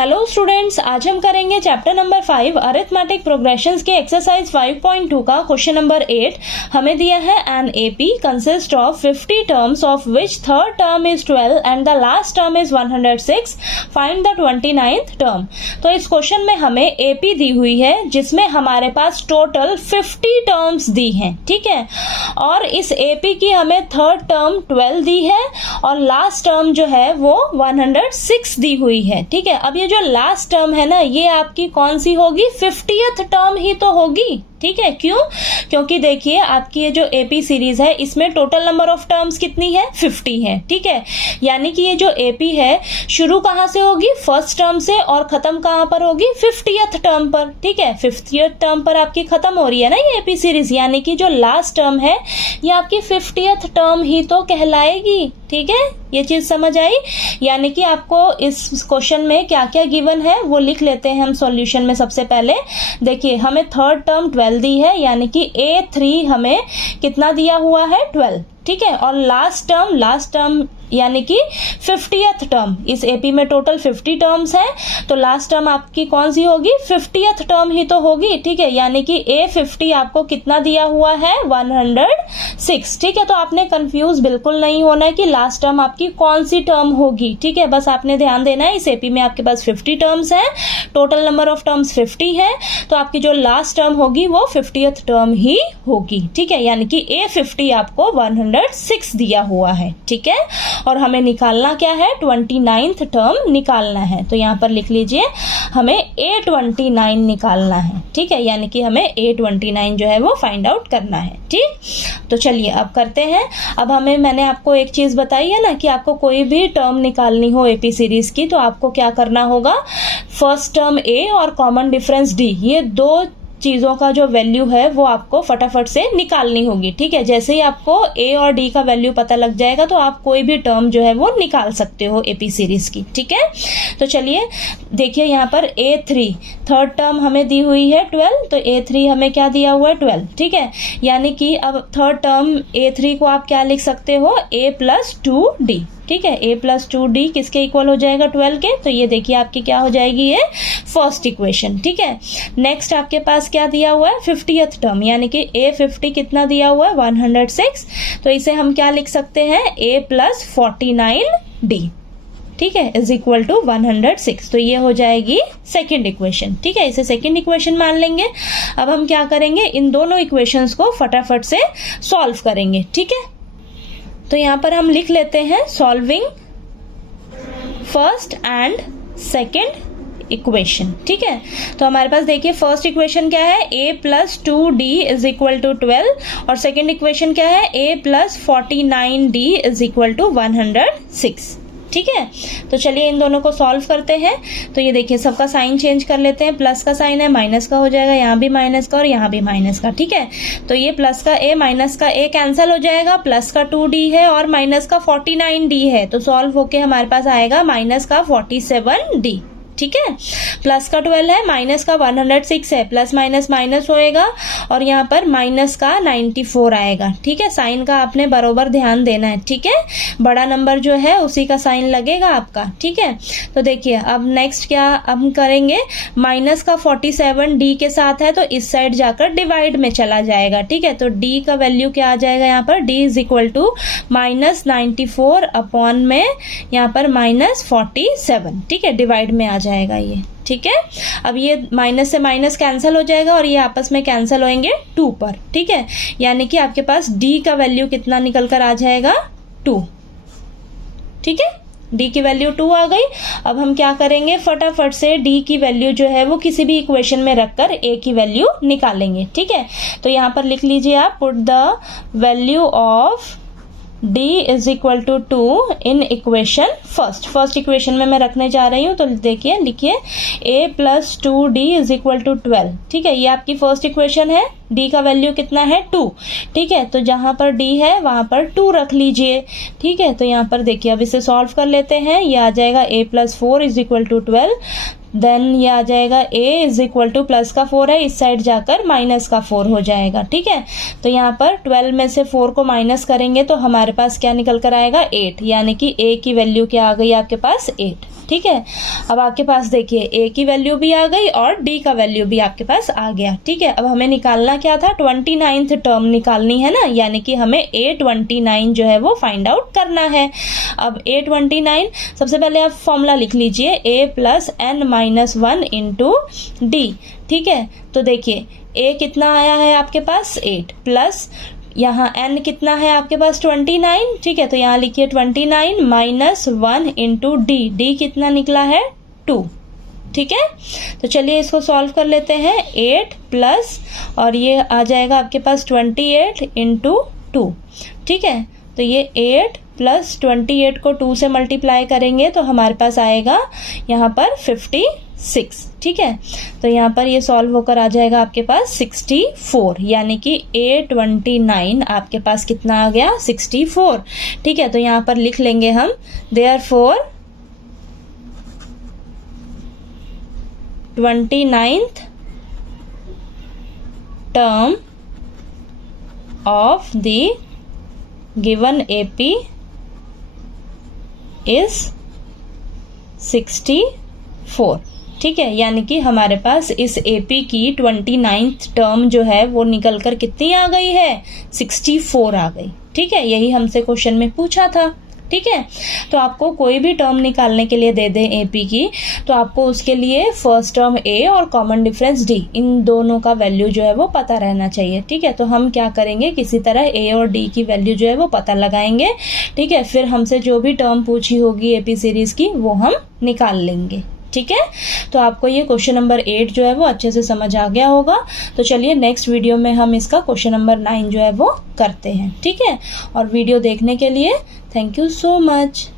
Hello students, आज हम करेंगे चैप्टर नंबर 5 अरिथमेटिक प्रोग्रेशंस के एक्सरसाइज 5.2 का क्वेश्चन नंबर 8। हमें दिया है an AP consist of 50 terms of which third term is 12 and the last term is 106। Find the 29th term. तो इस क्वेश्चन में हमें एपी दी हुई है जिसमें हमारे पास टोटल 50 टर्म्स दी हैं, ठीक है। और इस एपी की हमें थर्ड टर्म 12 दी है और लास्ट टर्म जो है वो 106 दी हुई है, ठीक है। अब ये जो लास्ट टर्म है ना, ये आपकी कौन सी होगी? 50th टर्म ही तो होगी, ठीक है। क्यों? क्योंकि देखिए आपकी ये जो एपी सीरीज है इसमें टोटल नंबर ऑफ टर्म्स कितनी है? 50 है, ठीक है। यानी कि ये जो एपी है शुरू कहां से होगी? फर्स्ट टर्म से, और खत्म कहां पर होगी? 50th टर्म पर, ठीक है। 50th टर्म पर आपकी खत्म हो रही है ना ये एपी सीरीज, यानी कि जो लास्ट टर्म है ये आपकी 50th टर्म ही तो कहलाएगी, ठीक है। ये चीज समझ आई? यानी कि आपको इस क्वेश्चन में क्या क्या गिवन है वो लिख लेते हैं हम सॉल्यूशन में। सबसे पहले देखिए हमें थर्ड टर्म 12 दी है, यानी कि A3 हमें कितना दिया हुआ है? 12, ठीक है। और लास्ट टर्म यानी कि 50th टर्म, इस एपी में टोटल 50 टर्म्स हैं, तो लास्ट टर्म आपकी कौन सी होगी? 50th टर्म ही तो होगी, ठीक है। यानी कि A50 आपको कितना दिया हुआ है? 106, ठीक है। तो आपने कंफ्यूज बिल्कुल नहीं होना है कि लास्ट टर्म आपकी कौन सी टर्म होगी, ठीक है। बस आपने ध्यान देना है इस एपी में आपके पास 50 टर्म्स हैं, टोटल नंबर ऑफ टर्म्स 50 है, तो आपकी जो लास्ट टर्म होगी वो 50th टर्म ही होगी, ठीक है। यानी कि A50 आपको 106 दिया हुआ है, ठीक है। और हमें निकालना क्या है? 29th टर्म निकालना है। तो यहाँ पर लिख लीजिए हमें A29 निकालना है, ठीक है। यानी कि हमें A29 जो है वो फाइंड आउट करना है, ठीक। तो चलिए अब करते हैं। अब मैंने आपको एक चीज बताई है ना कि आपको कोई भी टर्म निकालनी हो एपी सीरीज की तो आपको क्या करना होगा? फर्स्ट टर्म A और कॉमन डिफरेंस D, ये दो चीजों का जो वैल्यू है वो आपको फटाफट से निकालनी होगी, ठीक है। जैसे ही आपको A और D का वैल्यू पता लग जाएगा तो आप कोई भी टर्म जो है वो निकाल सकते हो एपी सीरीज की, ठीक है। तो चलिए देखिए यहाँ पर A3 थर्ड टर्म हमें दी हुई है 12, तो A3 हमें क्या दिया हुआ है? 12, ठीक है। यानी कि अब थर्ड टर्म A3 को आप क्या लिख सकते हो? A+2D, ठीक है। A+2D किसके इक्वल हो जाएगा? 12 के। तो ये देखिए आपकी क्या हो जाएगी? ये फर्स्ट इक्वेशन, ठीक है। नेक्स्ट आपके पास क्या दिया हुआ है? 50th टर्म, यानी कि A50 कितना दिया हुआ है? 106। तो इसे हम क्या लिख सकते हैं? A+49D, ठीक है, इज इक्वल टू 106। तो ये हो जाएगी सेकेंड इक्वेशन, ठीक है। इसे सेकेंड इक्वेशन मान लेंगे। अब हम क्या करेंगे? इन दोनों इक्वेशंस को फटाफट से सॉल्व करेंगे, ठीक है। तो यहाँ पर हम लिख लेते हैं solving first and second equation, ठीक है। तो हमारे पास देखिए फर्स्ट इक्वेशन क्या है? A+2D इज इक्वल टू 12 और सेकेंड इक्वेशन क्या है? A+49D इज इक्वल टू 106, ठीक है। तो चलिए इन दोनों को सॉल्व करते हैं। तो ये देखिए सबका साइन चेंज कर लेते हैं, प्लस का साइन है माइनस का हो जाएगा, यहाँ भी माइनस का और यहाँ भी माइनस का, ठीक है। तो ये प्लस का A माइनस का A कैंसिल हो जाएगा, प्लस का 2D है और माइनस का 49D है, तो सॉल्व होके हमारे पास आएगा माइनस का 47D, ठीक है। प्लस का 12 है, माइनस का 106 है, प्लस माइनस माइनस होएगा और यहाँ पर माइनस का 94 आएगा, ठीक है। साइन का आपने बरोबर ध्यान देना है, ठीक है। बड़ा नंबर जो है उसी का साइन लगेगा आपका, ठीक है। तो देखिए अब नेक्स्ट क्या हम करेंगे? माइनस का 47 D के साथ है तो इस साइड जाकर डिवाइड में चला जाएगा, ठीक है। तो D का वैल्यू क्या आ जाएगा यहाँ पर? D is equal to -94 upon में यहाँ पर -47, ठीक है, डिवाइड में आ जाएगा ये, ठीक है। अब ये माइनस से माइनस कैंसिल हो जाएगा और ये आपस में कैंसिल होंगे 2 पर, ठीक है। यानी कि आपके पास D का वैल्यू कितना निकल कर आ जाएगा? 2, ठीक है। D की वैल्यू 2 आ गई। अब हम क्या करेंगे? फटाफट से D की वैल्यू जो है वो किसी भी इक्वेशन में रखकर A की वैल्यू निकालेंगे, ठीक है। तो यहाँ पर लिख लीजिए आप, put the value of D is equal to 2 in equation first equation में मैं रखने जा रही हूँ। तो देखिए लिखिए A+2D इज इक्वल टू 12, ठीक है। ये आपकी फर्स्ट इक्वेशन है। D का वैल्यू कितना है? 2, ठीक है। तो जहां पर D है वहां पर 2 रख लीजिए, ठीक है। तो यहाँ पर देखिए अब इसे सॉल्व कर लेते हैं। ये आ जाएगा A+4 is equal to 12, then ये आ जाएगा A is equal two plus का 4 है, इस साइड जाकर माइनस का 4 हो जाएगा, ठीक है। तो यहाँ पर 12 में से 4 को माइनस करेंगे तो हमारे पास क्या निकल कर आएगा? 8, यानी कि A की वैल्यू क्या आ गई आपके पास? 8, ठीक है। अब आपके पास देखिए ए की वैल्यू भी आ गई और डी का वैल्यू भी आपके पास आ गया, ठीक है। अब हमें निकालना क्या था, 29th टर्म निकालनी है ना, यानी कि हमें A29 जो है वो फाइंड आउट करना है। अब A29 सबसे पहले आप फॉर्मूला लिख लीजिए, A plus n-1 into D, ठीक है। तो देखिए A कितना आया है आपके पास 8 प्लस यहाँ n कितना है आपके पास 29, ठीक है। तो यहाँ लिखिए 29 माइनस 1 इंटू डी कितना निकला है 2, ठीक है। तो चलिए इसको सॉल्व कर लेते हैं। 8 प्लस और ये आ जाएगा आपके पास 28 इंटू 2, ठीक है। तो ये 8 प्लस 28 को 2 से मल्टीप्लाई करेंगे तो हमारे पास आएगा यहाँ पर 56, ठीक है। तो यहाँ पर ये सॉल्व होकर आ जाएगा आपके पास 64, यानी कि A29 आपके पास कितना आ गया 64, ठीक है। तो यहाँ पर लिख लेंगे हम, therefore 29th term of the given AP is 64, ठीक है। यानी कि हमारे पास इस AP की 29th टर्म जो है वो निकल कर कितनी आ गई है 64 आ गई, ठीक है। यही हमसे क्वेश्चन में पूछा था, ठीक है। तो आपको कोई भी टर्म निकालने के लिए दे दें AP की, तो आपको उसके लिए फर्स्ट टर्म A और कॉमन डिफरेंस D, इन दोनों का वैल्यू जो है वो पता रहना चाहिए, ठीक है। तो हम क्या करेंगे, किसी तरह A और D की वैल्यू जो है वो पता लगाएंगे, ठीक है। फिर हमसे जो भी टर्म पूछी होगी AP सीरीज की वो हम निकाल लेंगे, ठीक है। तो आपको ये क्वेश्चन नंबर 8 जो है वो अच्छे से समझ आ गया होगा। तो चलिए नेक्स्ट वीडियो में हम इसका क्वेश्चन नंबर 9 जो है वो करते हैं, ठीक है। और वीडियो देखने के लिए थैंक यू सो मच।